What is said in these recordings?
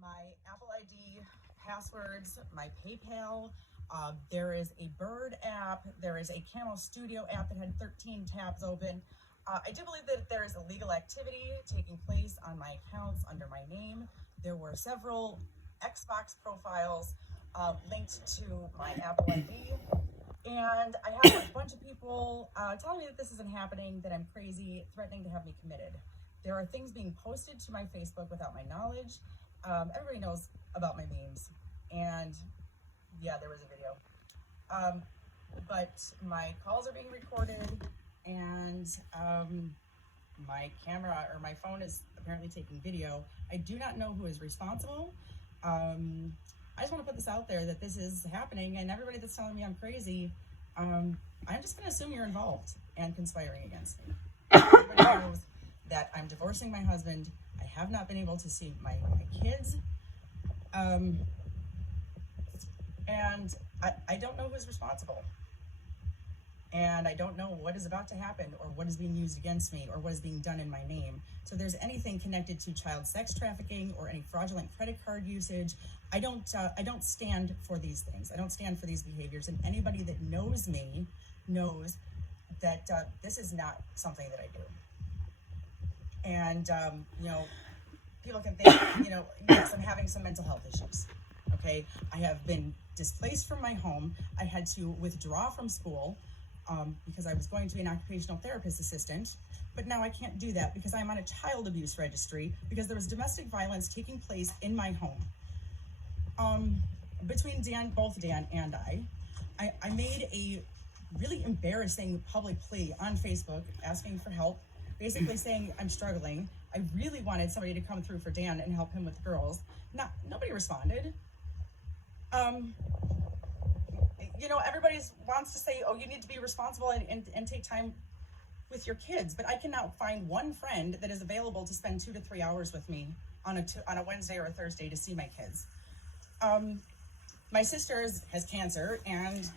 my Apple ID passwords, my PayPal. There is a Bird app. There is a Camo Studio app that had 13 tabs open. I do believe that there is illegal activity taking place on my accounts under my name. There were several Xbox profiles linked to my Apple ID. And I have a bunch of people telling me that this isn't happening, that I'm crazy, threatening to have me committed. There are things being posted to my Facebook without my knowledge. Everybody knows about my memes. And yeah, there was a video. But my calls are being recorded, and my camera or my phone is apparently taking video. I do not know who is responsible. I just want to put this out there that this is happening, and everybody that's telling me I'm crazy, I'm just going to assume you're involved and conspiring against me. Everybody knows that I'm divorcing my husband. I have not been able to see my kids. And I don't know who's responsible. And I don't know what is about to happen, or what is being used against me, or what is being done in my name. So if there's anything connected to child sex trafficking or any fraudulent credit card usage, I don't stand for these things. I don't stand for these behaviors. And anybody that knows me knows that this is not something that I do. And people can think, yes, I'm having some mental health issues. Okay, I have been displaced from my home. I had to withdraw from school because I was going to be an occupational therapist assistant, but now I can't do that because I'm on a child abuse registry because there was domestic violence taking place in my home. Between both Dan and I made a really embarrassing public plea on Facebook asking for help, basically saying I'm struggling. I really wanted somebody to come through for Dan and help him with girls. Nobody responded. Everybody wants to say, oh, you need to be responsible and take time with your kids, but I cannot find one friend that is available to spend 2 to 3 hours with me on a Wednesday or a Thursday to see my kids. My sister has cancer, and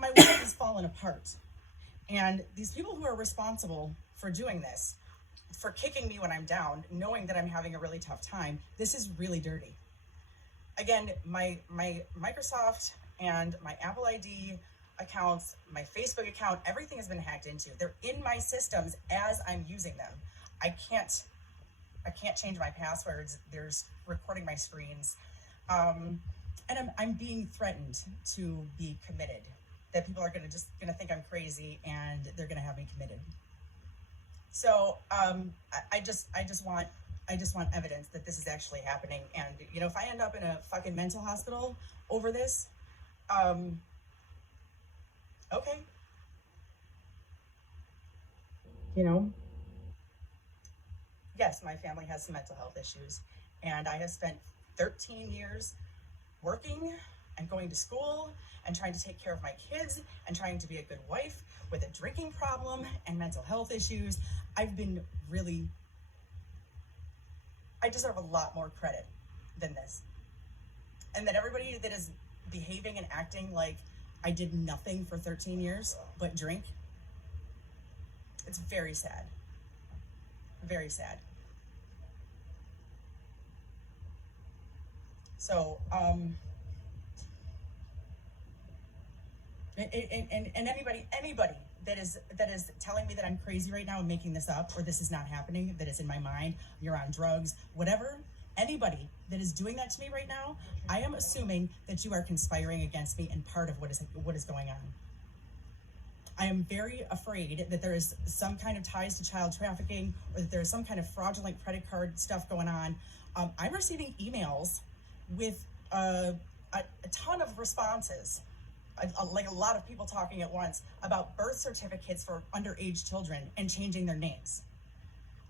my world has fallen apart. And these people who are responsible for doing this, for kicking me when I'm down, knowing that I'm having a really tough time, this is really dirty. Again, my Microsoft and my Apple ID accounts, my Facebook account, everything has been hacked into. They're in my systems as I'm using them. I can't change my passwords. There's recording my screens. And I'm being threatened to be committed. That people are gonna think I'm crazy, and they're gonna have me committed. So I just want evidence that this is actually happening. And if I end up in a fucking mental hospital over this, okay. Yes, my family has some mental health issues, and I have spent 13 years working and going to school and trying to take care of my kids and trying to be a good wife with a drinking problem and mental health issues. I deserve a lot more credit than this. And that everybody that is behaving and acting like I did nothing for 13 years but drink, it's very sad. Very sad. So, and anybody that is telling me that I'm crazy right now and making this up, or this is not happening, that it's in my mind, you're on drugs, whatever, anybody that is doing that to me right now, I am assuming that you are conspiring against me and part of what is going on. I am very afraid that there is some kind of ties to child trafficking, or that there is some kind of fraudulent credit card stuff going on. I'm receiving emails with a ton of responses, like a lot of people talking at once about birth certificates for underage children and changing their names.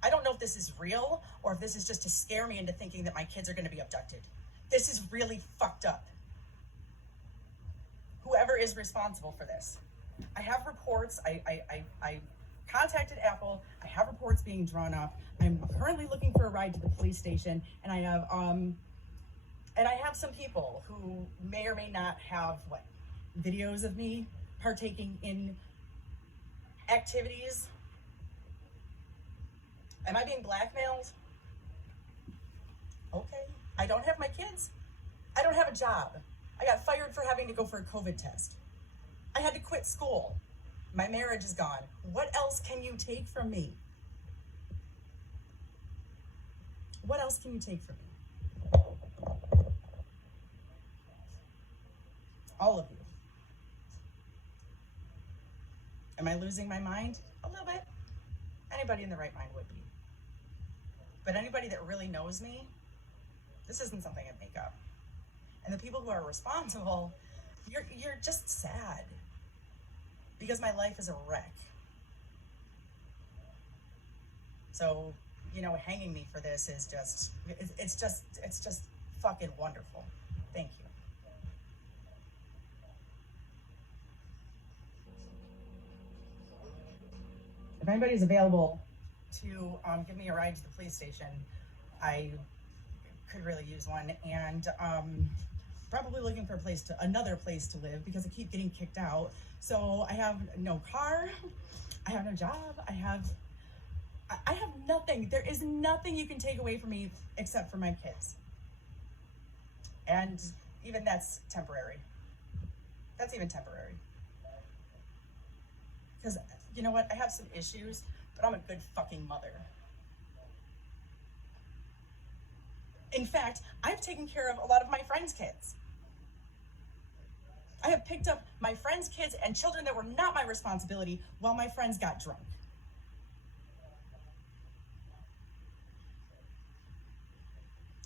I don't know if this is real or if this is just to scare me into thinking that my kids are going to be abducted. This is really fucked up. Whoever is responsible for this. I have reports. I contacted Apple. I have reports being drawn up. I'm currently looking for a ride to the police station, and I have some people who may or may not have videos of me partaking in activities. Am I being blackmailed? Okay. I don't have my kids. I don't have a job. I got fired for having to go for a COVID test. I had to quit school. My marriage is gone. What else can you take from me? What else can you take from me? All of you. Am I losing my mind? A little bit. Anybody in the right mind would be. But anybody that really knows me, this isn't something I make up. And the people who are responsible, you're just sad. Because my life is a wreck. So, hanging me for this is it's just fucking wonderful. Thank you. If anybody's available to give me a ride to the police station, I could really use one. And probably looking for another place to live because I keep getting kicked out. So I have no car, I have no job, I have nothing. There is nothing you can take away from me except for my kids. And even that's temporary. That's even temporary. Because you know what? I have some issues, but I'm a good fucking mother. In fact, I've taken care of a lot of my friends' kids. I have picked up my friends' kids and children that were not my responsibility while my friends got drunk.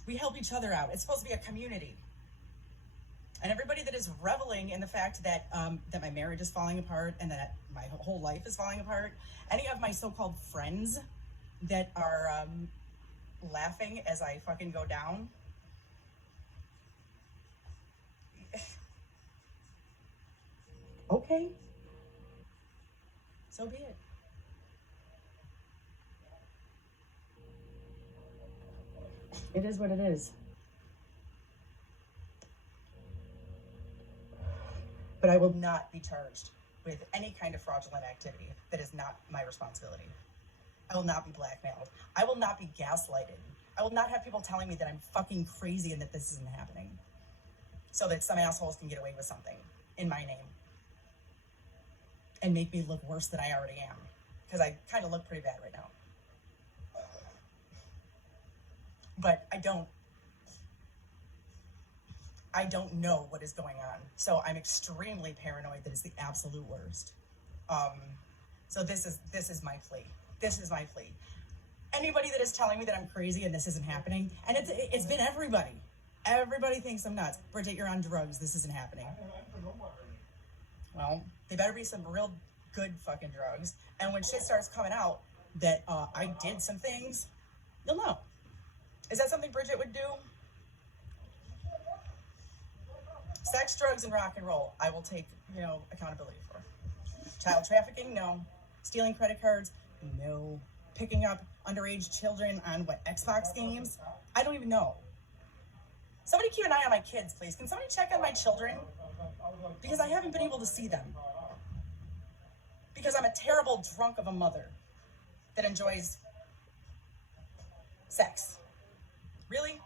We help each other out. It's supposed to be a community. And everybody that is reveling in the fact that that my marriage is falling apart and that my whole life is falling apart, any of my so-called friends that are laughing as I fucking go down, okay, so be it. It is what it is. But I will not be charged with any kind of fraudulent activity that is not my responsibility. I will not be blackmailed. I will not be gaslighted. I will not have people telling me that I'm fucking crazy and that this isn't happening so that some assholes can get away with something in my name and make me look worse than I already am, because I kind of look pretty bad right now. But I don't know what is going on. So I'm extremely paranoid that it's the absolute worst. So this is my plea. This is my plea. Anybody that is telling me that I'm crazy and this isn't happening, and it's been everybody. Everybody thinks I'm nuts. Bridget, you're on drugs. This isn't happening. Well, they better be some real good fucking drugs. And when shit starts coming out that I did some things, you'll know. Is that something Bridget would do? Sex, drugs, and rock and roll, I will take, accountability for. Child trafficking, no. Stealing credit cards, no. Picking up underage children on Xbox games? I don't even know. Somebody keep an eye on my kids, please. Can somebody check on my children? Because I haven't been able to see them. Because I'm a terrible drunk of a mother that enjoys sex. Really?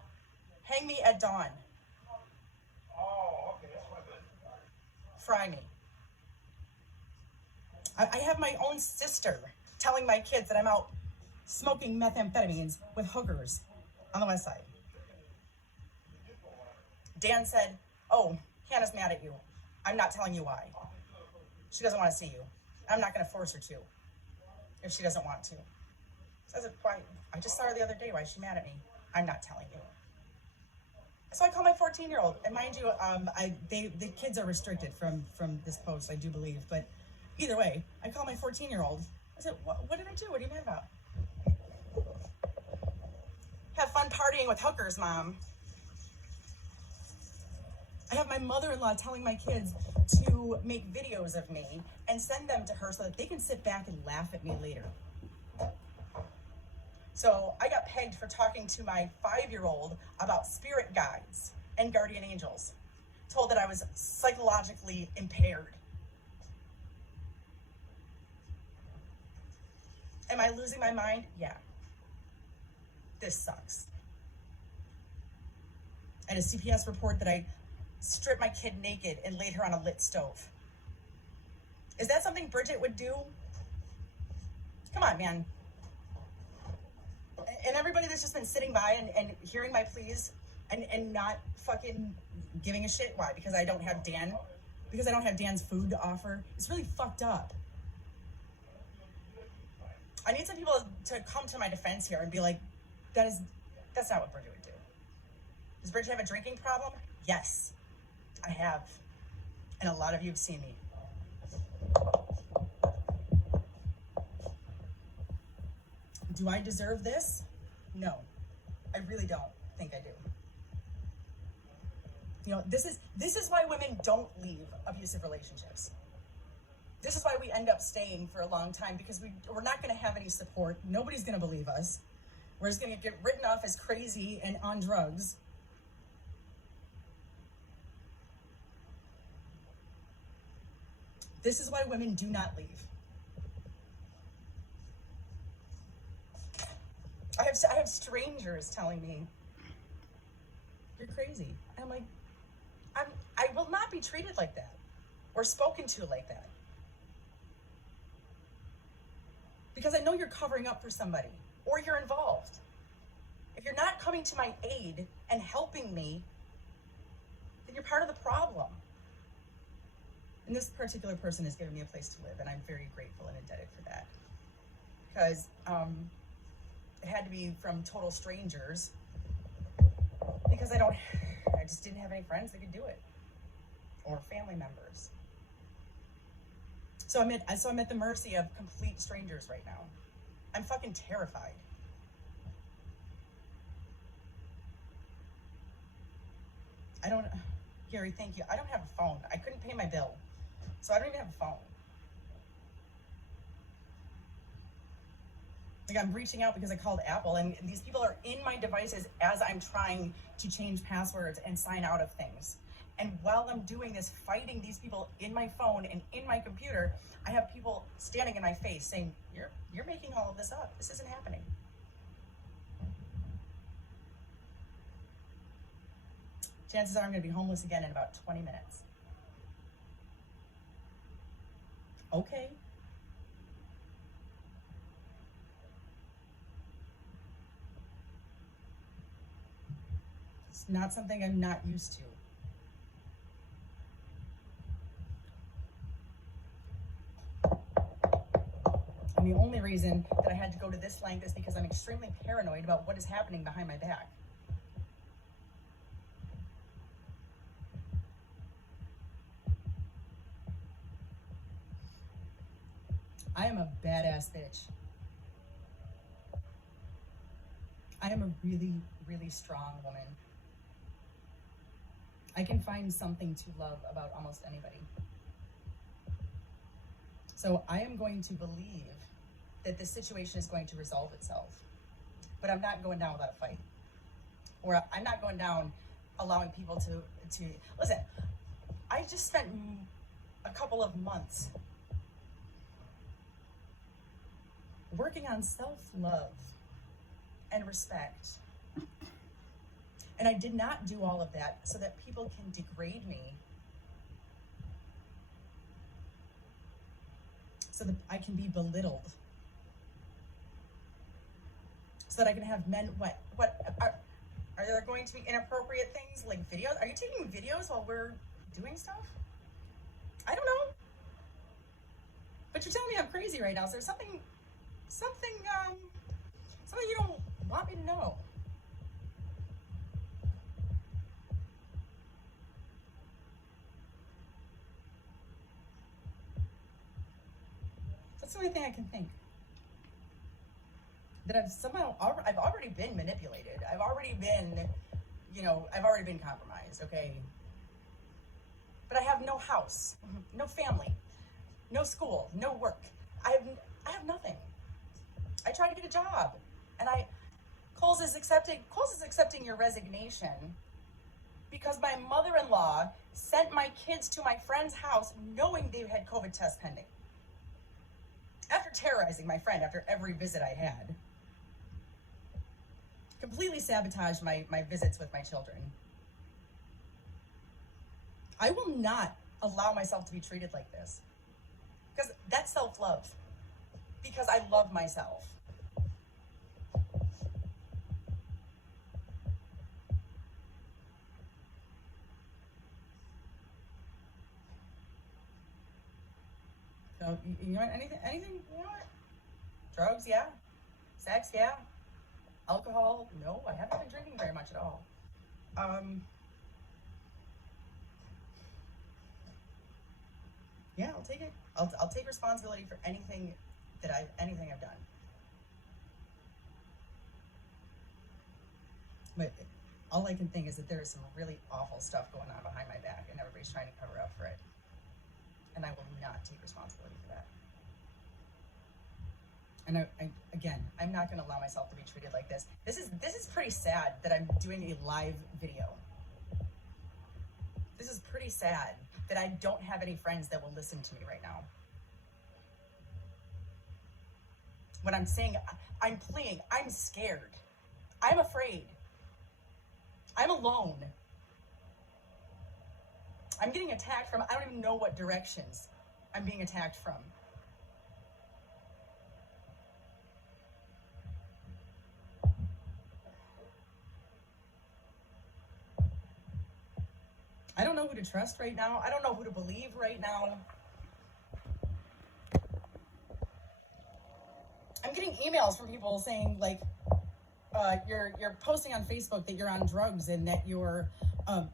Hang me at dawn. Oh, okay, that's what Fry me. I have my own sister telling my kids that I'm out smoking methamphetamines with hookers on the west side. Dan said, oh, Hannah's mad at you. I'm not telling you why. She doesn't want to see you. I'm not going to force her to if she doesn't want to. So I said, why? I just saw her the other day. Why is she mad at me? I'm not telling you. So I call my 14-year-old, and mind you, the kids are restricted from this post, I do believe. But either way, I call my 14-year-old. I said, what did I do? What are you mad about? Have fun partying with hookers, Mom. I have my mother-in-law telling my kids to make videos of me and send them to her so that they can sit back and laugh at me later. So I got pegged for talking to my 5-year-old about spirit guides and guardian angels. Told that I was psychologically impaired. Am I losing my mind? Yeah. This sucks. and a CPS report that I stripped my kid naked and laid her on a lit stove. Is that something Bridget would do? Come on, man. And everybody that's just been sitting by and hearing my pleas and not fucking giving a shit. Why? Because I don't have Dan? Because I don't have Dan's food to offer? It's really fucked up. I need some people to come to my defense here and be like, that's not what Bridget would do. Does Bridget have a drinking problem? Yes, I have. And a lot of you have seen me. Do I deserve this? No, I really don't think I do. You know, this is why women don't leave abusive relationships. This is why we end up staying for a long time, because we're not going to have any support. Nobody's going to believe us. We're just going to get written off as crazy and on drugs. This is why women do not leave. I have strangers telling me, you're crazy. And I'm like, I will not be treated like that or spoken to like that. Because I know you're covering up for somebody or you're involved. If you're not coming to my aid and helping me, then you're part of the problem. And this particular person has given me a place to live, and I'm very grateful and indebted for that. Because it had to be from total strangers, because I just didn't have any friends that could do it, or family members. So I'm at the mercy of complete strangers right now. I'm fucking terrified. Gary, thank you. I don't have a phone. I couldn't pay my bill, so I don't even have a phone. Like, I'm reaching out because I called Apple, and these people are in my devices as I'm trying to change passwords and sign out of things. And while I'm doing this, fighting these people in my phone and in my computer, I have people standing in my face saying, you're making all of this up. This isn't happening. Chances are I'm going to be homeless again in about 20 minutes. Okay. It's not something I'm not used to. And the only reason that I had to go to this length is because I'm extremely paranoid about what is happening behind my back. I am a badass bitch. I am a really, really strong woman. I can find something to love about almost anybody. So I am going to believe that this situation is going to resolve itself. But I'm not going down without a fight. Or I'm not going down allowing people to listen, I just spent a couple of months working on self-love and respect. And I did not do all of that so that people can degrade me, so that I can be belittled, so that I can have men, what are there going to be inappropriate things like videos? Are you taking videos while we're doing stuff? I don't know. But you're telling me I'm crazy right now. So there's something you don't want me to know. That's the only thing I can think. That I've already been manipulated. I've already been compromised, okay? But I have no house, no family, no school, no work. I have nothing. I tried to get a job, and Coles is accepting your resignation because my mother-in-law sent my kids to my friend's house knowing they had COVID tests pending. After terrorizing my friend after every visit I had. Completely sabotaged my visits with my children. I will not allow myself to be treated like this, because that's self-love, because I love myself. So, you know what, anything, you know what? Drugs, yeah. Sex, yeah. Alcohol, no, I haven't been drinking very much at all. Yeah, I'll take it. I'll take responsibility for anything I've done. But all I can think is that there is some really awful stuff going on behind my back, and everybody's trying to cover up for it. And I will not take responsibility for that. And I'm not going to allow myself to be treated like this. This is pretty sad that I'm doing a live video. This is pretty sad that I don't have any friends that will listen to me right now. When I'm saying, I'm pleading, I'm scared, I'm afraid, I'm alone. I'm getting attacked from, I don't even know what directions I'm being attacked from. I don't know who to trust right now. I don't know who to believe right now. I'm getting emails from people saying, like, you're posting on Facebook that you're on drugs and that you're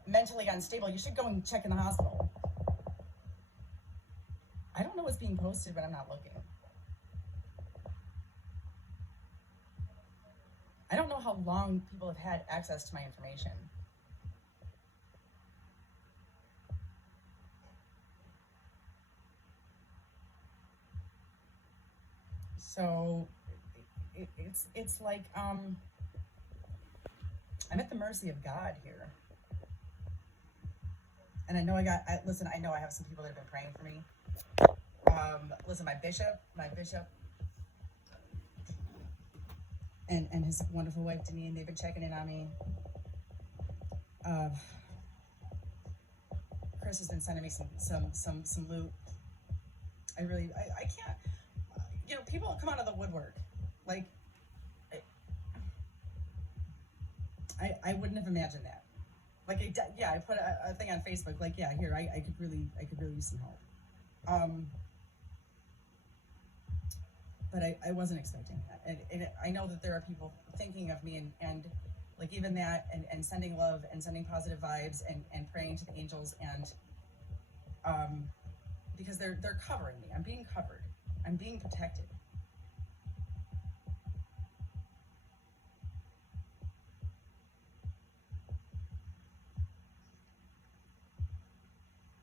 mentally unstable. You should go and check in the hospital. I don't know what's being posted, but I'm not looking. I don't know how long people have had access to my information. So it's like I'm at the mercy of God here. And I know I know I have some people that have been praying for me. Listen, my bishop and his wonderful wife Denise, they've been checking in on me. Chris has been sending me some loot. I can't, you know, people come out of the woodwork. Like, I wouldn't have imagined that. Like, I put a thing on Facebook, like, yeah, here, I could really use some help. But I wasn't expecting that. And I know that there are people thinking of me and like even that and sending love and sending positive vibes and praying to the angels and because they're covering me. I'm being covered. I'm being protected.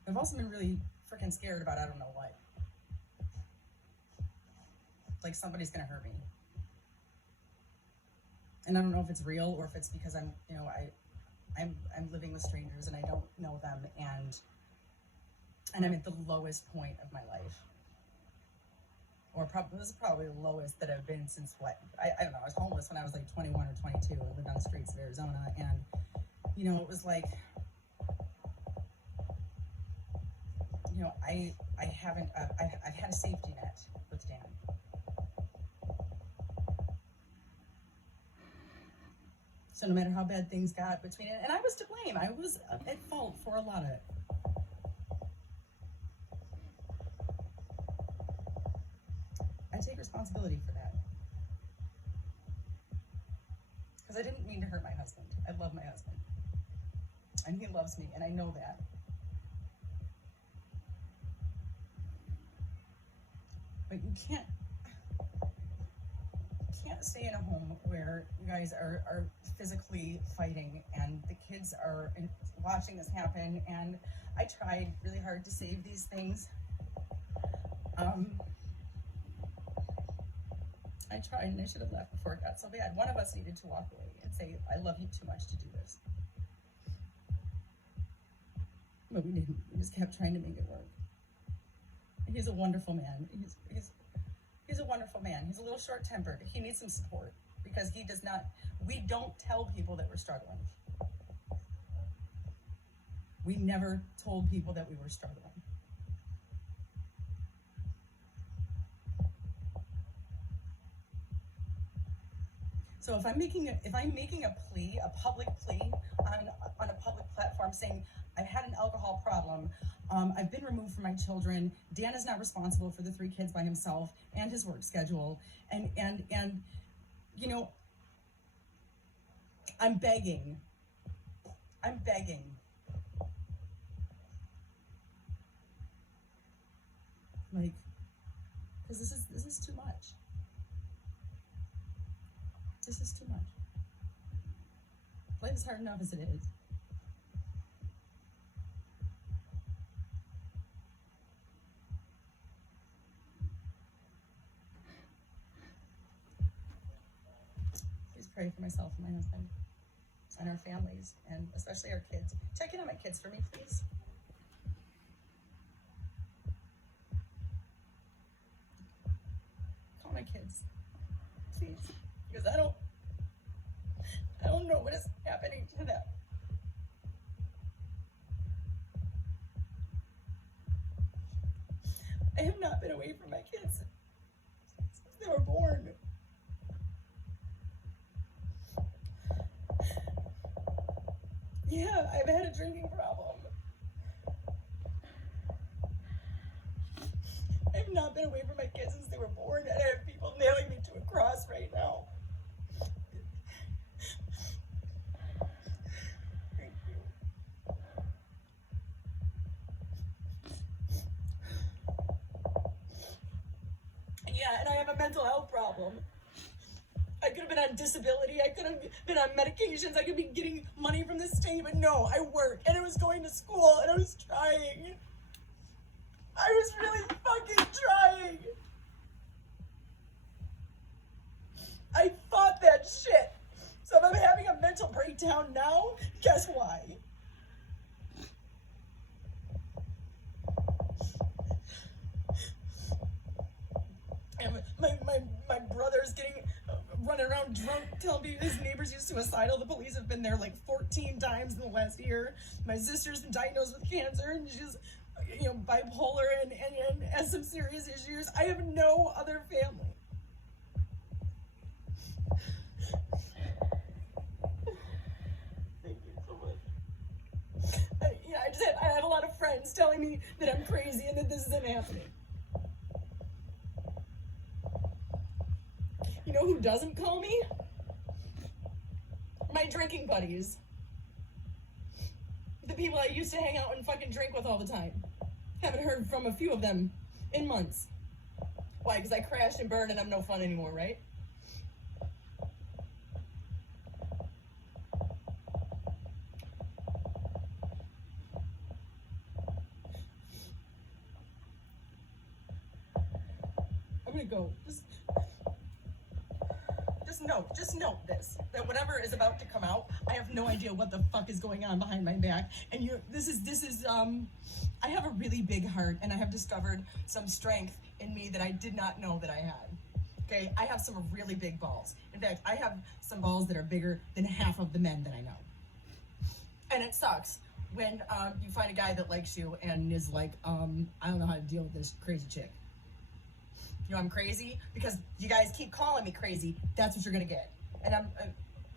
I've also been really freaking scared about I don't know what. Like somebody's gonna hurt me. And I don't know if it's real or if it's because I'm living with strangers and I don't know them and I'm at the lowest point of my life. Or this is probably the lowest that I've been since what? I don't know, I was homeless when I was like 21 or 22. I lived on the streets of Arizona and, you know, it was like, you know, I've had a safety net with Dan. So no matter how bad things got between it, and I was to blame, I was at fault for a lot of it. I take responsibility for that. Because I didn't mean to hurt my husband. I love my husband. And he loves me, and I know that. But you can't stay in a home where you guys are physically fighting and the kids are watching this happen, and I tried really hard to save these things. I tried and I should have left before it got so bad. One of us needed to walk away and say, I love you too much to do this. But we didn't. We just kept trying to make it work. He's a wonderful man. He's a wonderful man. He's a little short-tempered. He needs some support because we don't tell people that we're struggling. We never told people that we were struggling. So if I'm making a plea, a public plea on a public platform saying I've had an alcohol problem, I've been removed from my children, Dan is not responsible for the 3 kids by himself and his work schedule, and you know, I'm begging, like, because this is too much. This is too much. Life is hard enough as it is. Please pray for myself and my husband and our families, and especially our kids. Check in on my kids for me, please. Call my kids, please, because I don't know what is happening to them. I have not been away from my kids since they were born. Yeah, I've had a drinking problem. I've not been away from my kids since they were born, and I have people nailing me to a cross right now. Thank you. Yeah, and I have a mental health problem. I could have been on disability, I could have been on medications, I could be getting money from the state, but no, I work, and I was going to school, and I was trying. I was really fucking trying. I fought that shit. So if I'm having a mental breakdown now, guess why? And my brother's running around drunk, telling me his neighbor's suicidal. The police have been there like 14 times in the last year. My sister's been diagnosed with cancer, and she's, you know, bipolar and has some serious issues. I have no other family. Thank you so much. I have a lot of friends telling me that I'm crazy and that this isn't happening. You know who doesn't call me? My drinking buddies. The people I used to hang out and fucking drink with all the time. Haven't heard from a few of them in months. Why? Because I crashed and burned and I'm no fun anymore, right? I'm gonna go. Just note this, that whatever is about to come out, I have no idea what the fuck is going on behind my back. And I have a really big heart, and I have discovered some strength in me that I did not know that I had. Okay, I have some really big balls. In fact, I have some balls that are bigger than half of the men that I know. And it sucks when you find a guy that likes you and is like, I don't know how to deal with this crazy chick. You know, I'm crazy because you guys keep calling me crazy. That's what you're gonna get. And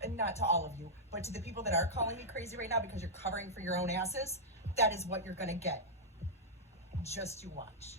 and not to all of you, but to the people that are calling me crazy right now because you're covering for your own asses, that is what you're gonna get. Just you watch.